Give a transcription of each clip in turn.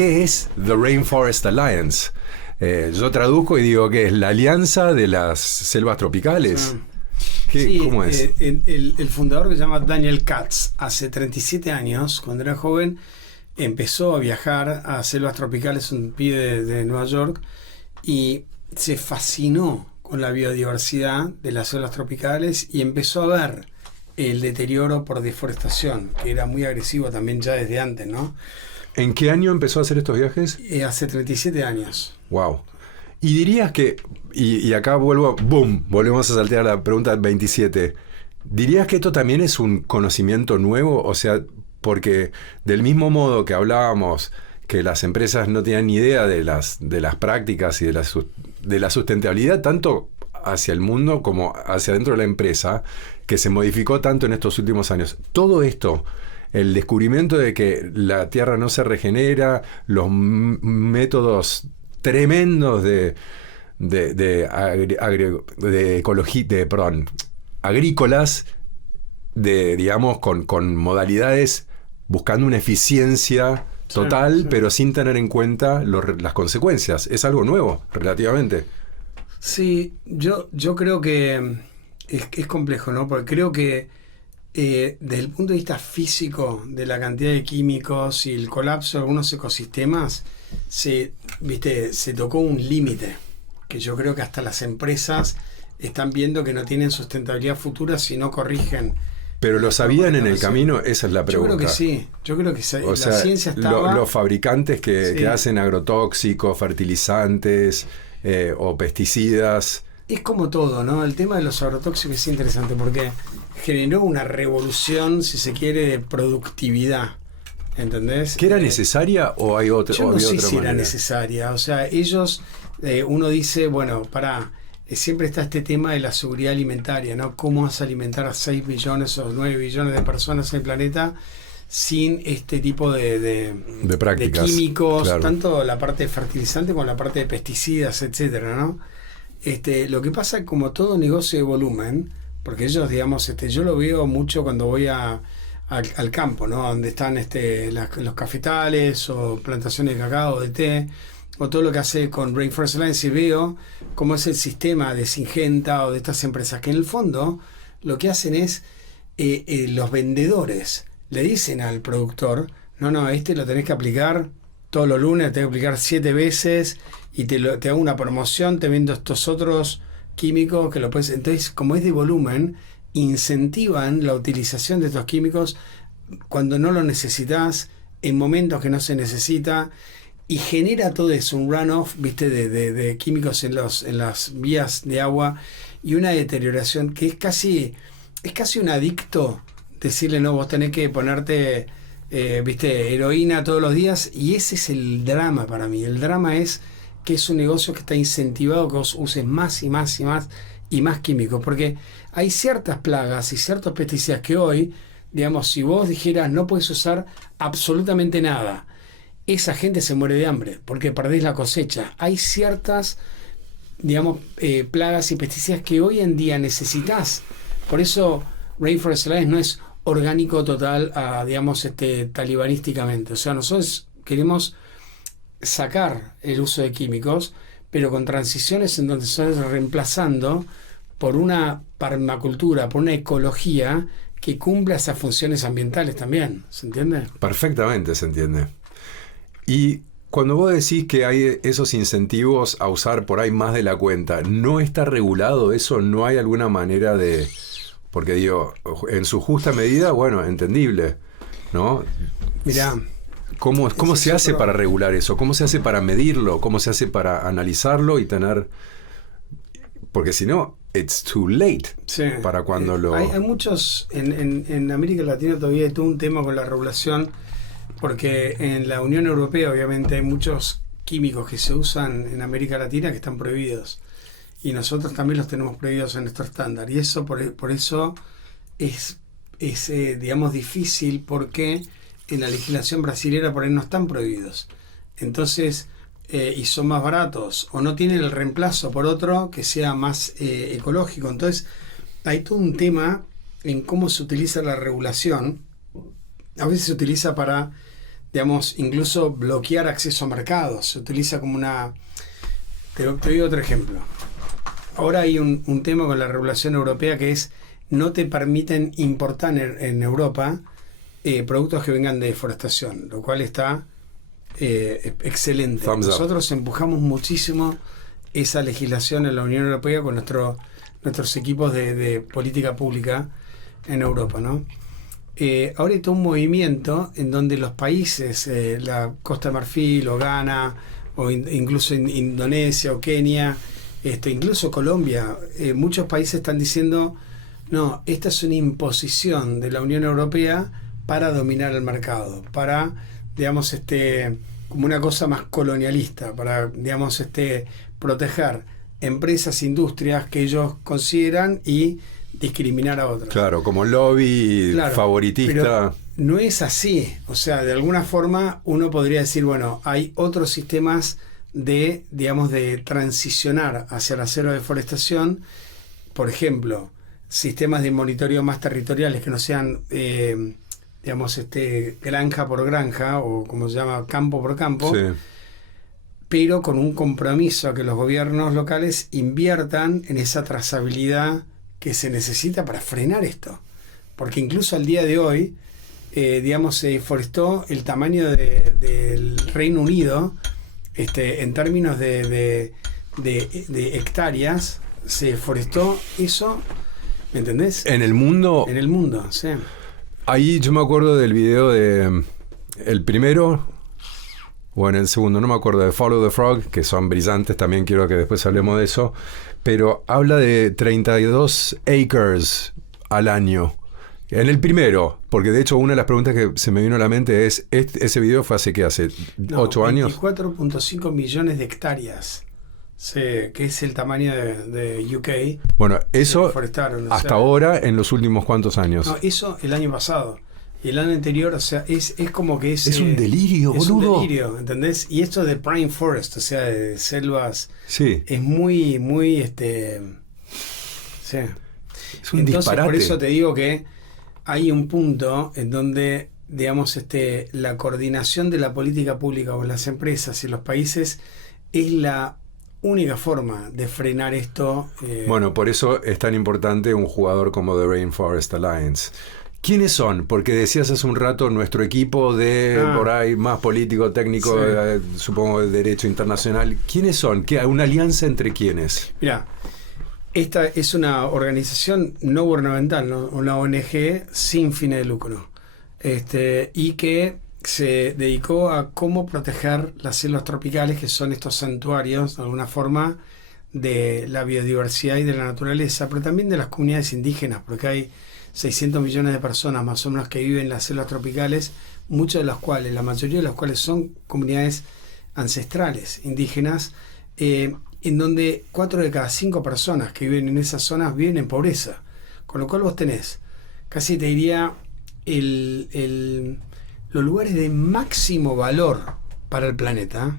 ¿qué es The Rainforest Alliance? Yo traduzco y digo que es la alianza de las selvas tropicales. Sí, ¿Cómo es? El fundador, que se llama Daniel Katz, hace 37 años, cuando era joven, empezó a viajar a selvas tropicales, un pibe de Nueva York, y se fascinó con la biodiversidad de las selvas tropicales y empezó a ver el deterioro por deforestación, que era muy agresivo también ya desde antes, ¿no? ¿En qué año empezó a hacer estos viajes? Hace 37 años. Wow. Y dirías que, y acá volvemos a saltear la pregunta 27. ¿Dirías que esto también es un conocimiento nuevo? O sea, porque del mismo modo que hablábamos que las empresas no tenían ni idea de las prácticas y de la sustentabilidad, tanto hacia el mundo como hacia dentro de la empresa, que se modificó tanto en estos últimos años. Todo esto, el descubrimiento de que la tierra no se regenera, los métodos tremendos agrícolas, digamos, con modalidades buscando una eficiencia total, sí. Pero sin tener en cuenta las consecuencias. Es algo nuevo, relativamente. Sí, yo creo que es complejo, ¿no? Porque creo que desde el punto de vista físico de la cantidad de químicos y el colapso de algunos ecosistemas, se tocó un límite, que yo creo que hasta las empresas están viendo que no tienen sustentabilidad futura si no corrigen. ¿Pero lo sabían en el camino? Esa es la pregunta. Yo creo que sí. Yo creo que o sea, la ciencia estaba... los fabricantes que hacen agrotóxicos, fertilizantes o pesticidas. Es como todo, ¿no? El tema de los agrotóxicos es interesante porque generó una revolución, si se quiere, de productividad. ¿Entendés? ¿Que era necesaria o hay otra? Yo no sé si manera? Era necesaria. O sea, ellos, uno dice, bueno, siempre está este tema de la seguridad alimentaria, ¿no? ¿Cómo vas a alimentar a 6 billones o 9 billones de personas en el planeta sin este tipo de prácticas, de químicos, claro. Tanto la parte de fertilizante como la parte de pesticidas, etcétera, ¿no? Lo que pasa, como todo negocio de volumen, porque ellos, digamos, yo lo veo mucho cuando voy al campo, ¿no? Donde están los cafetales o plantaciones de cacao, de té, o todo lo que hace con Rainforest Alliance, y veo cómo es el sistema de Syngenta o de estas empresas, que en el fondo lo que hacen es los vendedores le dicen al productor, no, lo tenés que aplicar todos los lunes, lo tenés que aplicar 7 veces y te hago una promoción, te vendo estos otros químicos que lo puedes. Entonces, como es de volumen, incentivan la utilización de estos químicos cuando no lo necesitas, en momentos que no se necesita, y genera todo eso, un runoff, ¿viste? de químicos en las vías de agua, y una deterioración que es casi un adicto decirle, no, vos tenés que ponerte heroína todos los días, y ese es el drama para mí. El drama es que es un negocio que está incentivado que vos uses más y más y más y más químicos, porque hay ciertas plagas y ciertos pesticidas que hoy, digamos, si vos dijeras no puedes usar absolutamente nada, esa gente se muere de hambre porque perdés la cosecha. Hay ciertas, digamos, plagas y pesticidas que hoy en día necesitas. Por eso Rainforest Alliance no es orgánico total, digamos, talibanísticamente. O sea, nosotros queremos sacar el uso de químicos, pero con transiciones en donde se está reemplazando por una permacultura, por una ecología que cumpla esas funciones ambientales también. ¿Se entiende? Perfectamente se entiende. Y cuando vos decís que hay esos incentivos a usar por ahí más de la cuenta, ¿no está regulado eso? ¿No hay alguna manera de...? Porque digo, en su justa medida, bueno, entendible, ¿no? Mirá, ¿Cómo se hace para regular eso? ¿Cómo se hace para medirlo? ¿Cómo se hace para analizarlo y tener...? Porque si no, it's too late para cuando lo... Hay muchos... En América Latina todavía hay todo un tema con la regulación, porque en la Unión Europea obviamente hay muchos químicos que se usan en América Latina que están prohibidos. Y nosotros también los tenemos prohibidos en nuestro estándar. Y eso por eso es digamos, difícil, porque en la legislación brasilera por ahí no están prohibidos. Entonces, y son más baratos, o no tienen el reemplazo por otro que sea más ecológico. Entonces, hay todo un tema en cómo se utiliza la regulación. A veces se utiliza para digamos, incluso bloquear acceso a mercados. Se utiliza como una... Te doy otro ejemplo. Ahora hay un tema con la regulación europea que es no te permiten importar en Europa productos que vengan de deforestación, lo cual está excelente. Nosotros empujamos muchísimo esa legislación en la Unión Europea con nuestros equipos de política pública en Europa, ¿no? Ahora hay todo un movimiento en donde los países, la Costa de Marfil o Ghana, o incluso Indonesia o Kenia, incluso Colombia, muchos países están diciendo, no, esta es una imposición de la Unión Europea para dominar el mercado, para, digamos, como una cosa más colonialista, para, digamos, proteger empresas, industrias que ellos consideran y discriminar a otras. Claro, como lobby favoritista. Pero no es así. O sea, de alguna forma uno podría decir, bueno, hay otros sistemas de, digamos, de transicionar hacia la cero deforestación. Por ejemplo, sistemas de monitoreo más territoriales que no sean, digamos, granja por granja o como se llama, campo por campo. Sí. Pero con un compromiso a que los gobiernos locales inviertan en esa trazabilidad que se necesita para frenar esto. Porque incluso al día de hoy, digamos, se deforestó el tamaño del Reino Unido, en términos de hectáreas, se deforestó eso, ¿me entendés? En el mundo. En el mundo, sí. Ahí yo me acuerdo del video de el primero, o en el segundo, no me acuerdo, de Follow the Frog, que son brillantes, también quiero que después hablemos de eso, pero habla de 32 acres al año. En el primero, porque de hecho una de las preguntas que se me vino a la mente es, ese video fue hace 8 años. 24.5 millones de hectáreas, sí, que es el tamaño de UK. Bueno, eso hasta ahora, en los últimos cuántos años. No, eso el año pasado. Y el año anterior, o sea, es como que es... Es un delirio, es boludo. Un delirio, ¿entendés? Y esto de Prime Forest, o sea, de selvas... Sí. Es muy, muy, sí. Es un Entonces, disparate. por eso te digo que hay un punto en donde, digamos, la coordinación de la política pública con las empresas y los países es la única forma de frenar esto. Bueno, por eso es tan importante un jugador como The Rainforest Alliance. ¿Quiénes son? Porque decías hace un rato nuestro equipo de por ahí más político, técnico, sí. Supongo de derecho internacional. ¿Quiénes son? ¿Una alianza entre quiénes? Mira, esta es una organización no gubernamental, ¿no? Una ONG sin fines de lucro, y que se dedicó a cómo proteger las selvas tropicales, que son estos santuarios, de alguna forma, de la biodiversidad y de la naturaleza, pero también de las comunidades indígenas, porque hay 600 millones de personas más o menos que viven en las selvas tropicales, muchas de las cuales, la mayoría de las cuales son comunidades ancestrales, indígenas, en donde 4 de cada 5 personas que viven en esas zonas viven en pobreza. Con lo cual vos tenés, casi te diría, los lugares de máximo valor para el planeta.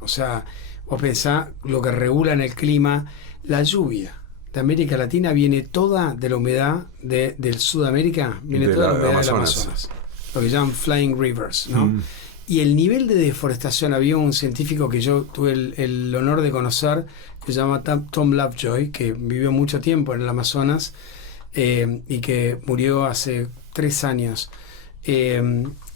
O sea, vos pensás lo que regulan el clima, la lluvia de América Latina viene toda de la humedad del Sudamérica, viene toda la humedad del Amazonas, lo que llaman flying rivers, ¿no? Y el nivel de deforestación, había un científico que yo tuve el honor de conocer, que se llama Tom Lovejoy, que vivió mucho tiempo en el Amazonas, y que murió hace 3 años.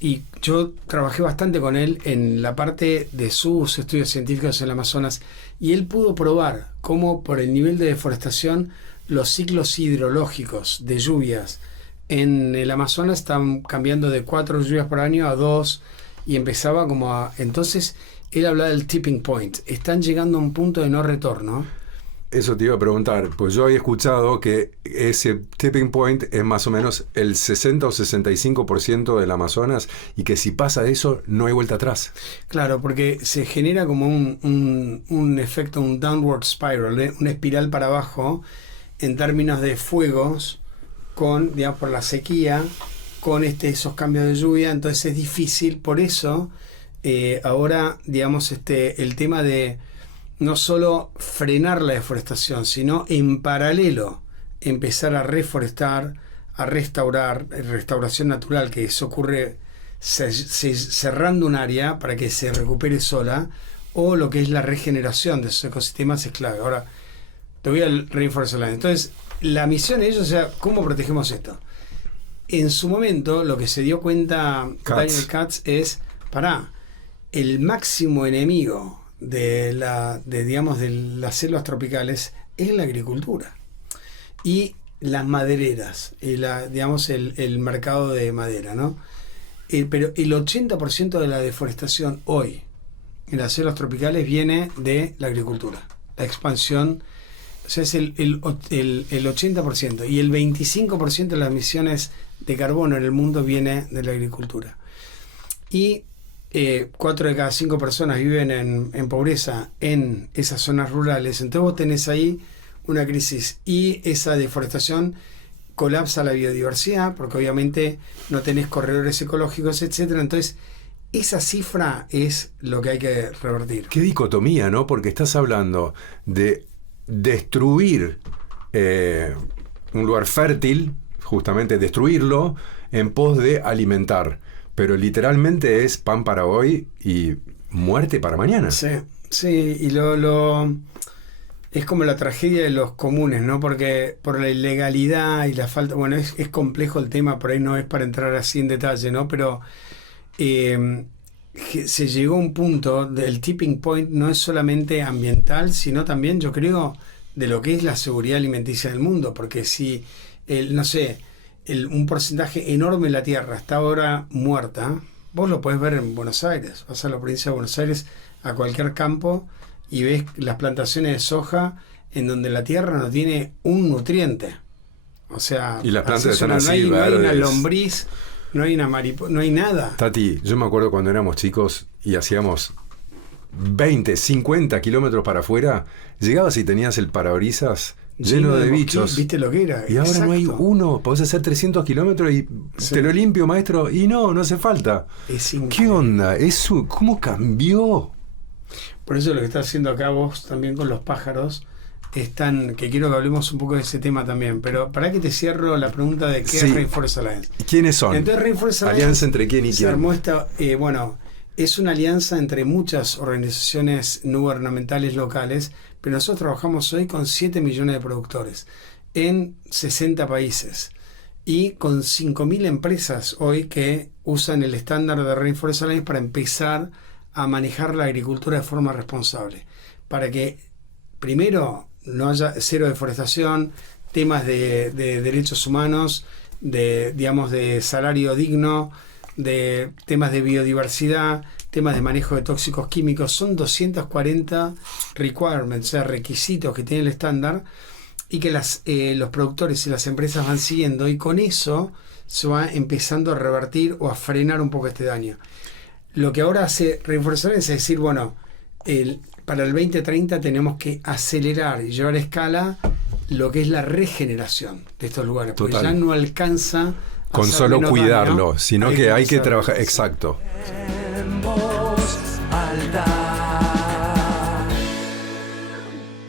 Y yo trabajé bastante con él en la parte de sus estudios científicos en el Amazonas, y él pudo probar cómo por el nivel de deforestación los ciclos hidrológicos de lluvias en el Amazonas están cambiando de 4 lluvias por año a 2, y empezaba como a... Entonces él hablaba del tipping point, están llegando a un punto de no retorno. Eso te iba a preguntar, pues yo había escuchado que ese tipping point es más o menos el 60 o 65% del Amazonas, y que si pasa eso no hay vuelta atrás. Claro, porque se genera como un efecto, un downward spiral, una espiral para abajo en términos de fuegos, con, digamos, por la sequía, con esos cambios de lluvia. Entonces es difícil, por eso ahora, digamos, el tema de no solo frenar la deforestación, sino en paralelo empezar a reforestar, a restaurar, restauración natural, que eso ocurre cerrando un área para que se recupere sola, o lo que es la regeneración de esos ecosistemas es clave. Ahora, te voy al Rainforest Alliance. Entonces, la misión de ellos, o sea, ¿cómo protegemos esto? En su momento, lo que se dio cuenta Daniel Katz es, el máximo enemigo de las selvas tropicales es la agricultura y las madereras, y el mercado de madera, ¿no? Pero el 80% de la deforestación hoy en las selvas tropicales viene de la agricultura, la expansión, o sea, es el 80%, y el 25% de las emisiones de carbono en el mundo viene de la agricultura. Y 4 de cada 5 personas viven en pobreza en esas zonas rurales. Entonces vos tenés ahí una crisis, y esa deforestación colapsa la biodiversidad, porque obviamente no tenés corredores ecológicos, etcétera. Entonces, esa cifra es lo que hay que revertir. Qué dicotomía, ¿no? Porque estás hablando de destruir un lugar fértil, justamente destruirlo, en pos de alimentar. Pero literalmente es pan para hoy y muerte para mañana. Sí, y es como la tragedia de los comunes, ¿no? Porque por la ilegalidad y la falta... Bueno, es complejo el tema, por ahí no es para entrar así en detalle, ¿no? Pero se llegó a un punto del tipping point, no es solamente ambiental, sino también, yo creo, de lo que es la seguridad alimenticia del mundo. Porque si, un porcentaje enorme de la Tierra está ahora muerta, vos lo podés ver en Buenos Aires. Vas a la provincia de Buenos Aires, a cualquier campo, y ves las plantaciones de soja en donde la tierra no tiene un nutriente. O sea, y las plantas están así, no hay una lombriz, no hay una mariposa, no hay nada. Tati, yo me acuerdo cuando éramos chicos y hacíamos 20, 50 kilómetros para afuera, llegabas y tenías el parabrisas lleno de bichos. ¿Viste lo que era? Y ahora no hay uno. Podés hacer 300 kilómetros y te lo limpio, maestro. Y no hace falta. Es increíble. ¿Qué onda? ¿Cómo cambió? Por eso lo que estás haciendo acá vos también con los pájaros que quiero que hablemos un poco de ese tema también. Pero para que te cierro la pregunta de qué es Rainforest Alliance. ¿Quiénes son? Entonces, Rainforest Alliance, ¿alianza entre quién y quién? Se armó es una alianza entre muchas organizaciones no gubernamentales locales, pero nosotros trabajamos hoy con 7 millones de productores en 60 países y con 5.000 empresas hoy que usan el estándar de Rainforest Alliance para empezar a manejar la agricultura de forma responsable, para que primero no haya cero deforestación, temas de derechos humanos, de salario digno, de temas de biodiversidad, temas de manejo de tóxicos químicos. Son 240 requirements, o sea, requisitos que tiene el estándar, y que los productores y las empresas van siguiendo, y con eso se va empezando a revertir o a frenar un poco este daño. Lo que ahora hace Rainforest Alliance es decir, para el 2030 tenemos que acelerar y llevar a escala lo que es la regeneración de estos lugares. Total. Porque ya no alcanza con solo cuidarlo, sino que hay que trabajar. Exacto. En voz alta.